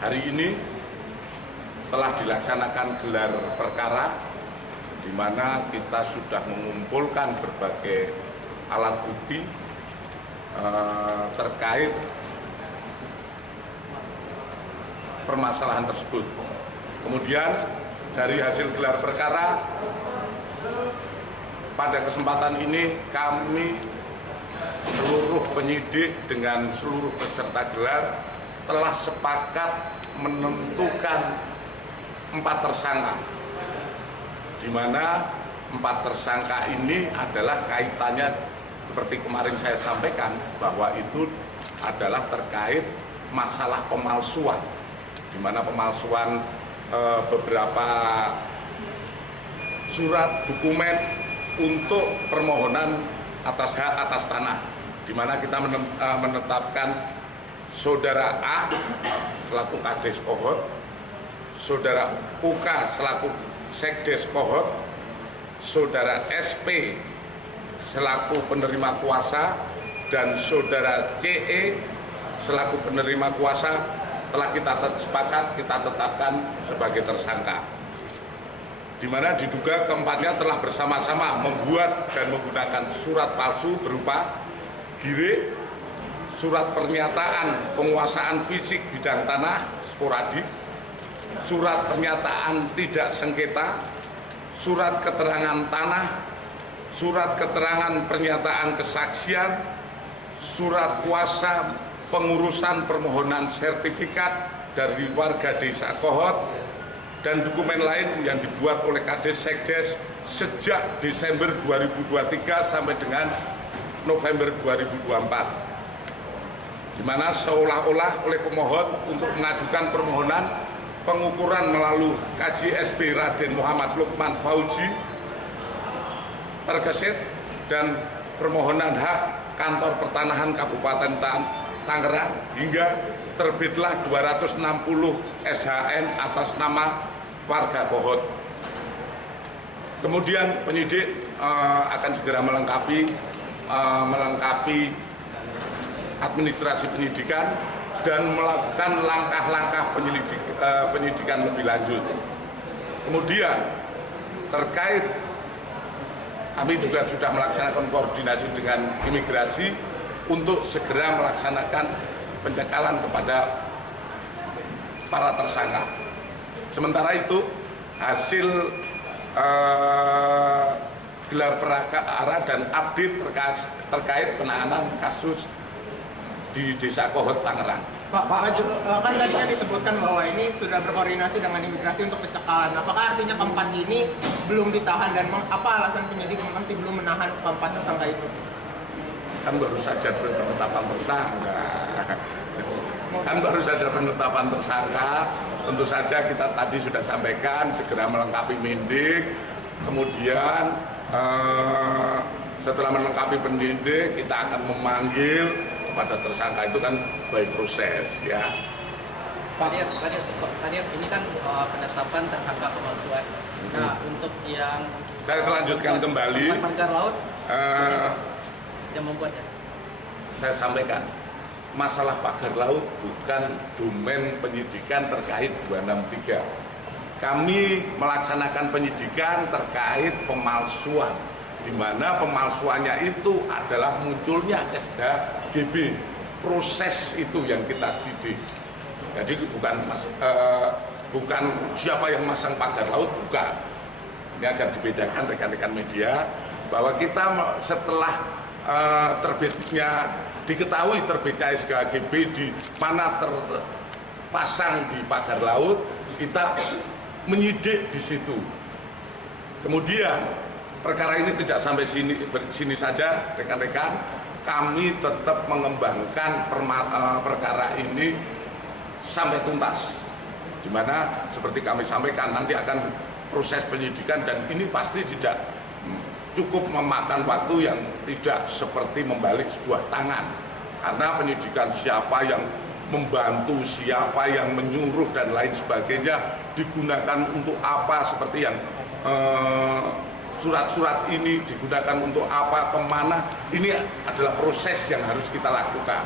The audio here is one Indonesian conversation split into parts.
Hari ini telah dilaksanakan gelar perkara di mana kita sudah mengumpulkan berbagai alat bukti terkait permasalahan tersebut. Kemudian dari hasil gelar perkara pada kesempatan ini kami seluruh penyidik dengan seluruh peserta gelar telah sepakat menentukan 4 tersangka, di mana 4 tersangka ini adalah kaitannya seperti kemarin saya sampaikan bahwa itu adalah terkait masalah pemalsuan, di mana pemalsuan beberapa surat dokumen untuk permohonan atas hak atas tanah, di mana kita menetapkan Saudara A selaku Kades Kohort, Saudara UK selaku Sekdes Kohort, Saudara SP selaku penerima kuasa, dan Saudara CE selaku penerima kuasa telah kita sepakat kita tetapkan sebagai tersangka, di mana diduga keempatnya telah bersama-sama membuat dan menggunakan surat palsu berupa gire, surat pernyataan penguasaan fisik bidang tanah sporadik, surat pernyataan tidak sengketa, surat keterangan tanah, surat keterangan pernyataan kesaksian, surat kuasa pengurusan permohonan sertifikat dari warga desa Kohort, dan dokumen lain yang dibuat oleh Kades Sekdes sejak Desember 2023 sampai dengan November 2024. Di mana seolah-olah oleh pemohon untuk mengajukan permohonan pengukuran melalui KJSB Raden Muhammad Lukman Fauzi tergesit, dan permohonan hak kantor pertanahan Kabupaten Tangerang hingga terbitlah 260 SHN atas nama warga Kohort. Kemudian penyidik akan segera melengkapi administrasi penyidikan dan melakukan langkah-langkah penyidikan lebih lanjut. Kemudian terkait kami juga sudah melaksanakan koordinasi dengan imigrasi untuk segera melaksanakan pencekalan kepada para tersangka. Sementara itu hasil gelar perkara dan update terkait penanganan kasus di Desa Kohort Tangerang. Pak, kan tadinya disebutkan bahwa ini sudah berkoordinasi dengan imigrasi untuk pencekalan. Apakah artinya keempat ini belum ditahan, dan apa alasan penyidik masih belum menahan keempat tersangka itu? Kan baru saja penetapan tersangka. Tentu saja kita tadi sudah sampaikan segera melengkapi Mendik, kemudian setelah melengkapi penyidik kita akan memanggil kepada tersangka, itu kan by proses ya. Pak Dir, ini kan penetapan tersangka pemalsuan. Nah, untuk yang saya lanjutkan kembali pagar laut yang membuatnya. Saya sampaikan masalah pagar laut bukan domain penyidikan terkait 263. Kami melaksanakan penyidikan terkait pemalsuan, di mana pemalsuannya itu adalah munculnya SHGB. Proses itu yang kita sidik. Jadi bukan siapa yang masang pagar laut, bukan. Ini akan dibedakan rekan-rekan media bahwa kita setelah diketahui terbitnya SHGB di mana terpasang di pagar laut, kita menyidik di situ. Kemudian perkara ini tidak sampai sini saja, rekan-rekan. Kami tetap mengembangkan perkara ini sampai tuntas, di mana seperti kami sampaikan nanti akan proses penyidikan, dan ini pasti tidak cukup memakan waktu yang tidak seperti membalik sebuah tangan, karena penyidikan siapa yang membantu, siapa yang menyuruh dan lain sebagainya, digunakan untuk apa, seperti yang surat-surat ini digunakan untuk apa, kemana, ini adalah proses yang harus kita lakukan.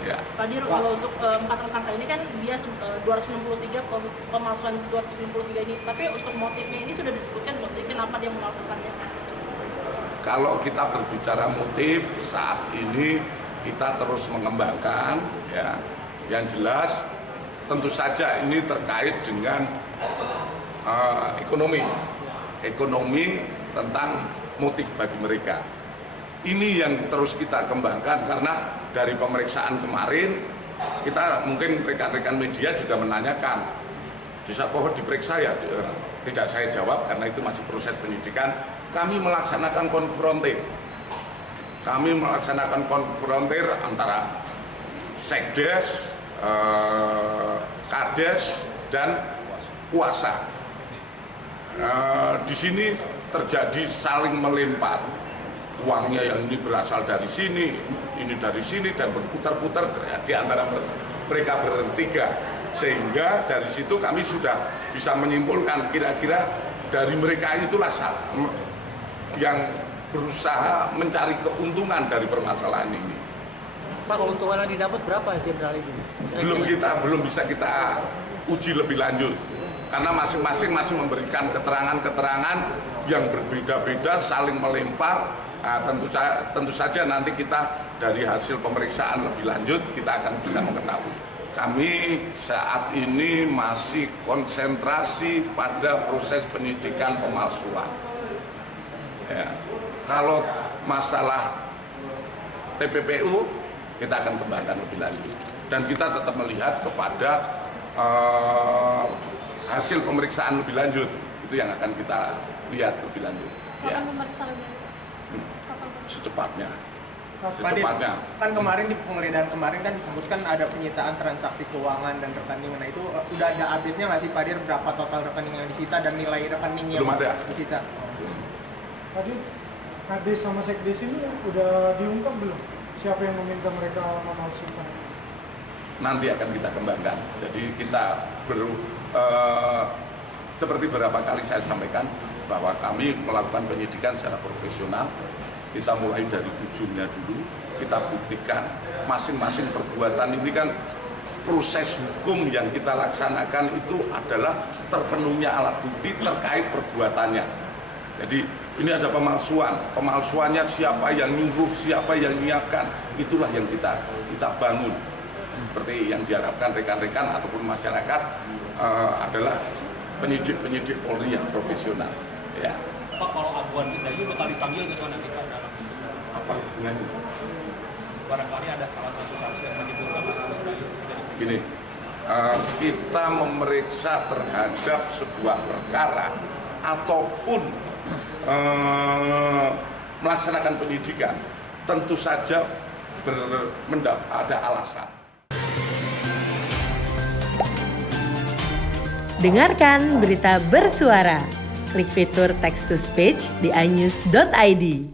Ya. Pak Dir, kalau untuk 4 tersangka ini kan dia 263 pemalsuan 263 ini, tapi untuk motifnya ini sudah disebutkan motifnya kenapa dia memalsukannya? Kalau kita berbicara motif saat ini kita terus mengembangkan, ya. Yang jelas tentu saja ini terkait dengan ekonomi tentang motif bagi mereka. Ini yang terus kita kembangkan karena dari pemeriksaan kemarin kita mungkin rekan-rekan media juga menanyakan, bisa kok diperiksa ya? Tidak saya jawab karena itu masih proses penyidikan. Kami melaksanakan konfrontir. Kami melaksanakan konfrontir antara Sekdes, Kades, dan kuasa. Di sini terjadi saling melempar. Uangnya yang ini berasal dari sini, ini dari sini, dan berputar-putar di antara mereka bertiga. Sehingga dari situ kami sudah bisa menyimpulkan kira-kira dari mereka itulah yang berusaha mencari keuntungan dari permasalahan ini. Pak, keuntungan yang didapat berapa jenderal ini? Belum bisa kita uji lebih lanjut. Karena masing-masing masih memberikan keterangan-keterangan yang berbeda-beda, saling melempar. Nah, tentu saja nanti kita dari hasil pemeriksaan lebih lanjut kita akan bisa mengetahui. Kami saat ini masih konsentrasi pada proses penyidikan pemalsuan. Ya. Kalau masalah TPPU kita akan kembangkan lebih lanjut dan kita tetap melihat kepada hasil pemeriksaan lebih lanjut, itu yang akan kita lihat lebih lanjut. Kapan pemeriksaan lebih lanjut? Secepatnya. Pak Dir, kan kemarin di penggeledahan kemarin kan disebutkan ada penyitaan transaksi keuangan dan rekening. Nah itu udah ada update-nya nggak sih Pak Dir, berapa total rekening yang disita dan nilai rekening yang disita? Pak Dir, Kades sama Sekdes ini udah diungkap belum? Siapa yang meminta mereka memalsukan? Nanti akan kita kembangkan. Jadi kita seperti beberapa kali saya sampaikan bahwa kami melakukan penyidikan secara profesional. Kita mulai dari ujungnya dulu, kita buktikan masing-masing perbuatan ini kan proses hukum yang kita laksanakan itu adalah terpenuhnya alat bukti terkait perbuatannya. Jadi ini ada pemalsuannya siapa yang nyuruh, siapa yang nyiapkan, itulah yang kita bangun. Seperti yang diharapkan rekan-rekan ataupun masyarakat adalah penyidik-penyidik Polri yang profesional. Ya. Pak, kalau Aguan Sedayu bakal dipanggil gitu nanti Pak dalam Apa dengan barangkali ada salah satu saksi yang menyebutkan Aguan Sedayu. Gini, kita memeriksa terhadap sebuah perkara ataupun melaksanakan penyidikan, tentu saja ada alasan. Dengarkan berita bersuara. Klik fitur text to speech di inews.id.